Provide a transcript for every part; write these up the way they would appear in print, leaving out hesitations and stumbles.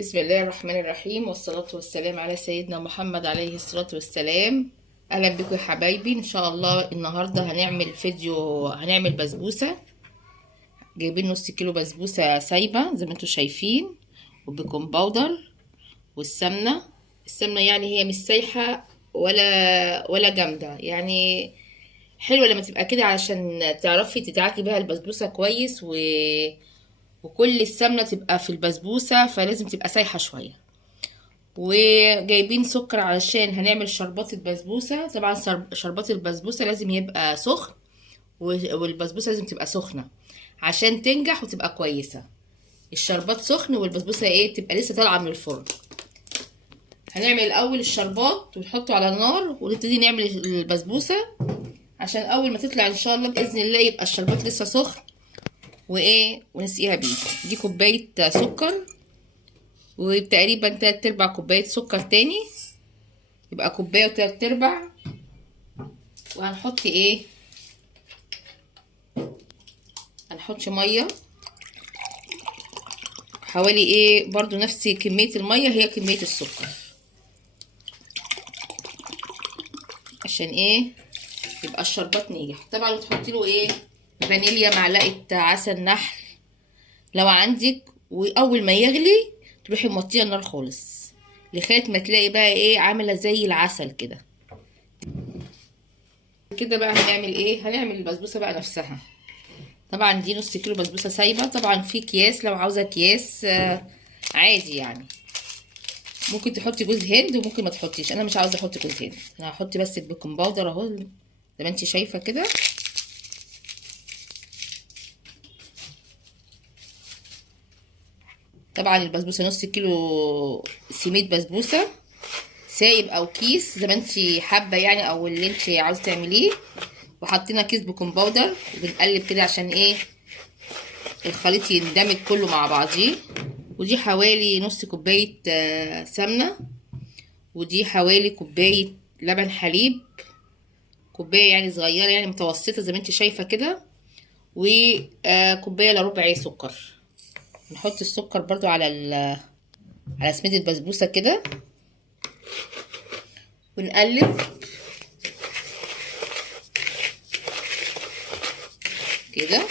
بسم الله الرحمن الرحيم، والصلاة والسلام على سيدنا محمد عليه الصلاة والسلام. أهلا بكم يا حبايبي. إن شاء الله النهاردة هنعمل فيديو، هنعمل بسبوسة. جايبين نص كيلو بسبوسة سايبة زي ما انتوا شايفين، وبيكنج باودر والسمنة. السمنة يعني هي مش سايحة ولا جامدة، يعني حلوة لما تبقى كده عشان تعرفي تدعكي بيها البسبوسة كويس وكل السمنة تبقى في البسبوسة، فلازم تبقى سايحة شوية. وجايبين سكر علشان هنعمل شربات البسبوسة. طبعا شربات البسبوسة لازم يبقى سخن، والبسبوسة لازم تبقى سخنة عشان تنجح وتبقى كويسة. الشربات سخن والبسبوسة تبقى لسه طالعة من الفرن. هنعمل الأول الشربات ونحطه على النار ونبتدي نعمل البسبوسة، عشان أول ما تطلع إن شاء الله بإذن الله يبقى الشربات لسه سخن ونسقيها بيه. دي كوباية سكر، وتقريبا 3/4 كوباية سكر تاني، يبقى كوباية و3/4. وهنحط هنحط مية حوالي برضو نفس كمية المية هي كمية السكر، عشان يبقى الشربات ناجح. طبعا تحطي له فانيليا، معلقة عسل نحل لو عندك. واول ما يغلي تروحي موطيه النار خالص لغايه ما تلاقي بقى عامله زي العسل كده. كده بقى هنعمل هنعمل البسبوسه بقى نفسها. طبعا دي نص كيلو بسبوسه سايبه. طبعا في اكياس، لو عاوزه اكياس عادي يعني. ممكن تحطي جوز هند وممكن ما تحطيش. انا مش عاوزه احط جوز هند، انا هحط بس البيكنج باودر اهو زي ما انت شايفه كده. طبعا البسبوسه نص كيلو سميد بسبوسه سايب او كيس زي ما انت حابه يعني، او اللي انت عاوزه تعمليه. وحطينا كيس بيكنج باودر وبنقلب كده عشان الخليط يندمج كله مع بعضيه. ودي حوالي نص كوبايه سمنه، ودي حوالي كوبايه لبن حليب، كوبايه يعني صغيره يعني متوسطه زي ما انت شايفه كده. وكوبايه الا ربع سكر. نحط السكر برضو على سميد البسبوسه كده ونقلب كده.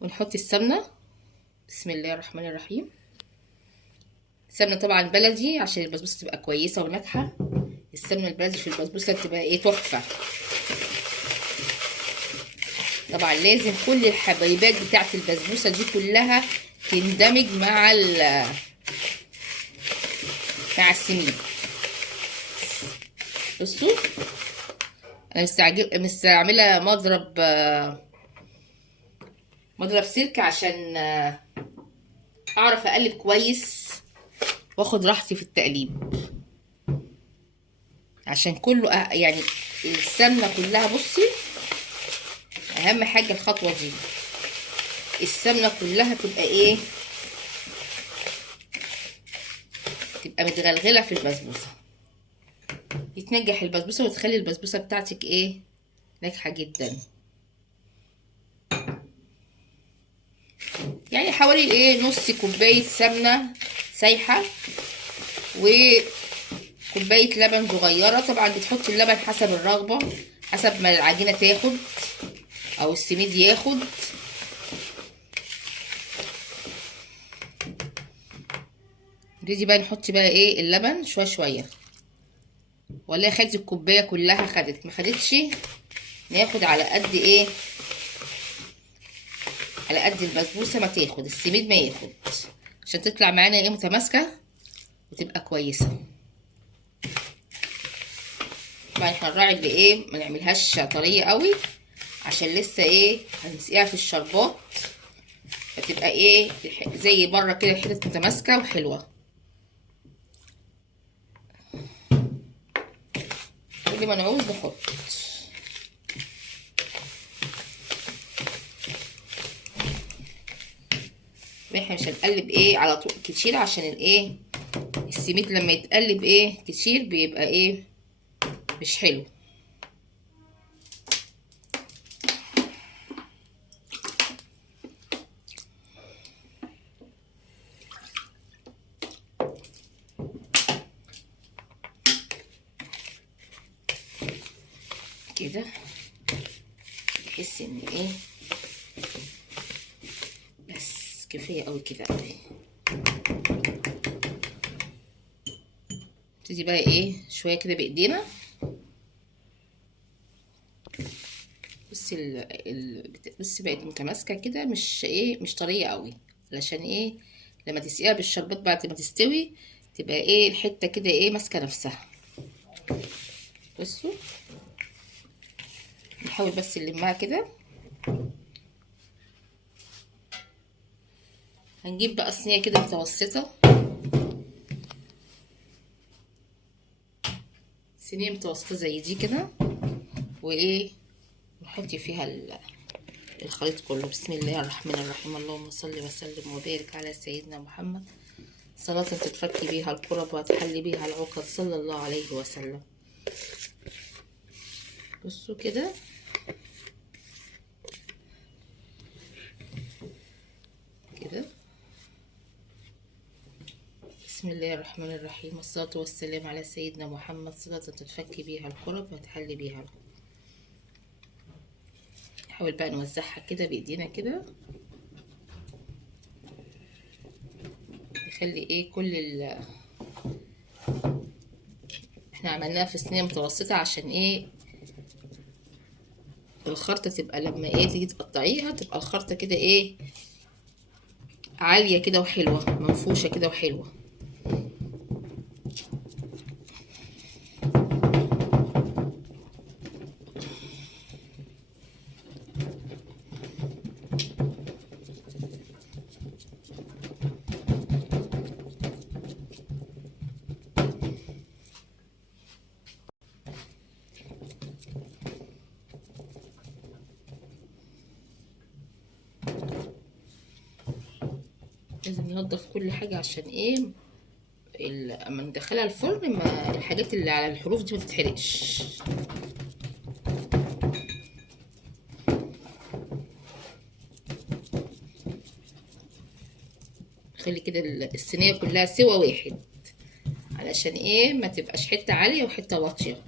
ونحط السمنه. بسم الله الرحمن الرحيم. السمنه طبعا بلدي عشان البسبوسه تبقى كويسه وناجحه. السمنه البلدي في البسبوسه تبقى تحفه. طبعا لازم كل الحبيبات بتاعه البسبوسه دي كلها تندمج مع السميد. بصوا انا مستعمله مضرب سلك عشان اعرف اقلب كويس واخد راحتي في التقليب، عشان كله يعني السمنه كلها. بصي اهم حاجه الخطوه دي، السمنه كلها تبقى متغلغله في البسبوسه. يتنجح البسبوسه وتخلي البسبوسه بتاعتك ناجحه جدا. يعني حوالي نص كوبايه سمنه سايحه وكوبايه لبن صغيره. طبعا بتحطي اللبن حسب الرغبه، حسب ما العجينه تاخد او السميد ياخد. نبتدي بقى نحط بقى اللبن شويه شويه. ولا خدت الكوبايه كلها؟ خدت ما خدتش ناخد على قد على قد البسبوسه ما تاخد، السميد ما ياخد، عشان تطلع معانا متماسكه وتبقى كويسه. طبعا احنا نراعي اللي ما نعملهاش طريه قوي، عشان لسه هنسقيها في الشربات، فتبقى زي بره كده الحتت متماسكه وحلوه. كل ما نعوز نحط. احنا مش هنقلب على طول كتير، عشان السميد لما يتقلب كتير بيبقى مش حلو. كده، تحس ان ايه، بس كفايه قوي كده قوي. نبتدي بقى ايه شويه كده بايدينا. بصي بقت متماسكه كده، مش ايه، مش طريه قوي، علشان ايه لما تسقيها بالشربات بعد ما تستوي تبقى ايه الحته كده ايه ماسكه نفسها. بصوا نحاول بس نلمها كده. هنجيب بقى صينيه كده متوسطه، صينيه متوسطه زي دي كده، وايه نحط فيها الخليط كله. بسم الله الرحمن الرحيم. اللهم صل وسلم وبارك على سيدنا محمد، صلاة تتفك بها الكرب وتحل بها العقد، صلى الله عليه وسلم. بصوا كده كده. بسم الله الرحمن الرحيم، والصلاة والسلام على سيدنا محمد، صلاة تتفك بها الكرب وتحل بها العقد. نحاول بقى نوزعها كده بايدينا كده، نخلي ايه كل احنا عملناها في صينيه متوسطه عشان ايه الخرطه تبقى لما ايه تيجي تقطعيها تبقى الخرطه كده ايه عاليه كده وحلوه، منفوشه كده وحلوه. لازم ننضف كل حاجه عشان ايه اما ندخلها الفرن ما الحاجات اللي على الحروف دي ما تتحرقش. خلي كده الصينيه كلها سوا واحد، علشان ايه ما تبقاش حته عاليه وحته واطيه.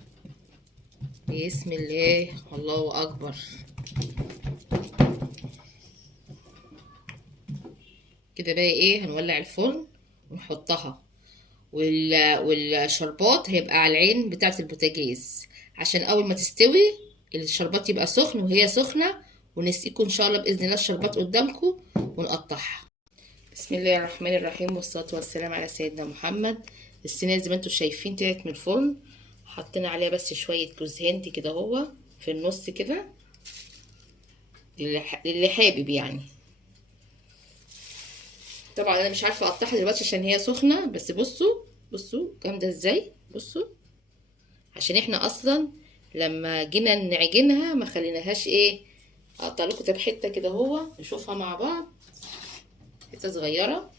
بسم الله، الله اكبر. كده بقى ايه هنولع الفرن ونحطها، والشربات هيبقى على العين بتاعه البوتاجاز، عشان اول ما تستوي الشربات يبقى سخن وهي سخنه، ونسقيكم ان شاء الله باذن الله الشربات قدامكم ونقطعها. بسم الله الرحمن الرحيم، والصلاه والسلام على سيدنا محمد. الصينيه زي ما انتم شايفين طلعت من الفرن، حطينا عليها بس شويه جوز هند كده هو في النص كده اللي حابب يعني. طبعا انا مش عارفه اقطعها دلوقتي عشان هي سخنه، بس بصوا بصوا جامده ازاي، بصوا عشان احنا اصلا لما جينا نعجنها ما خليناهاش ايه. اقطع لكم طب حته كده هو نشوفها مع بعض، حته صغيره.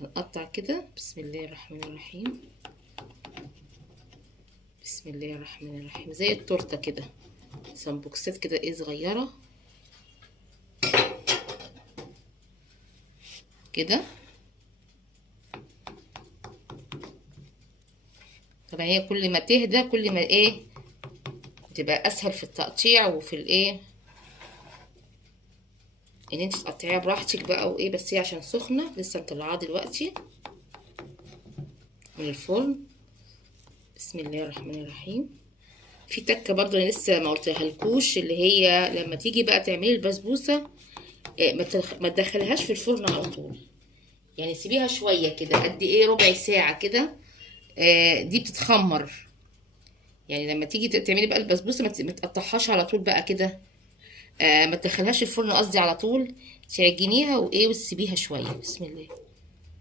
نقطع كده. بسم الله الرحمن الرحيم، بسم الله الرحمن الرحيم، زي التورته كده، سمبوكسات كده ايه صغيره كده. طبعا هي كل ما تهدى كل ما ايه تبقى اسهل في التقطيع وفي الايه ان انت تقطعيها براحتك بقى وايه، بس هي عشان سخنه لسه مطلعاها دلوقتي من الفرن. بسم الله الرحمن الرحيم. في تكه برضو انا لسه ما قلتها لكوش، اللي هي لما تيجي بقى تعملي البسبوسه ما تدخليهاش في الفرن على طول، يعني سيبيها شويه كده قد ايه ربع ساعه كده. دي بتتخمر، يعني لما تيجي تعملي بقى البسبوسه ما تقطعهاش على طول بقى كده، ما تدخلهاش الفرن قصدي على طول، تعجنيها وايه وتسيبيها شويه. بسم الله،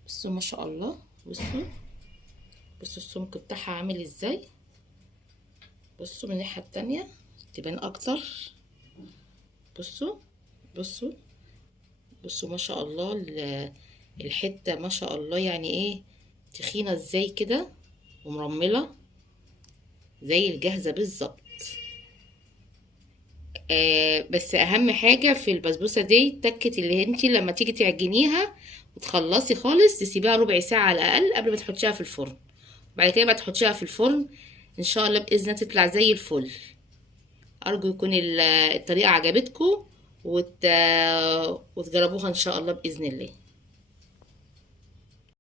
بصوا ما شاء الله، بصوا بصوا السمك بتاعها عامل ازاي، بصوا من الناحيه التانية تبان اكتر. بصوا بصوا بصوا ما شاء الله الحته ما شاء الله يعني ايه تخينه ازاي كده ومرمله زي الجاهزه بالظبط. بس اهم حاجه في البسبوسه دي تكه اللي انتي لما تيجي تعجنيها وتخلصي خالص تسيبيها ربع ساعه على الاقل قبل ما تحطيها في الفرن. بعد كده بقى تحطيها في الفرن ان شاء الله باذن الله تطلع زي الفل. ارجو يكون الطريقه عجبتكم وتجربوها ان شاء الله باذن الله.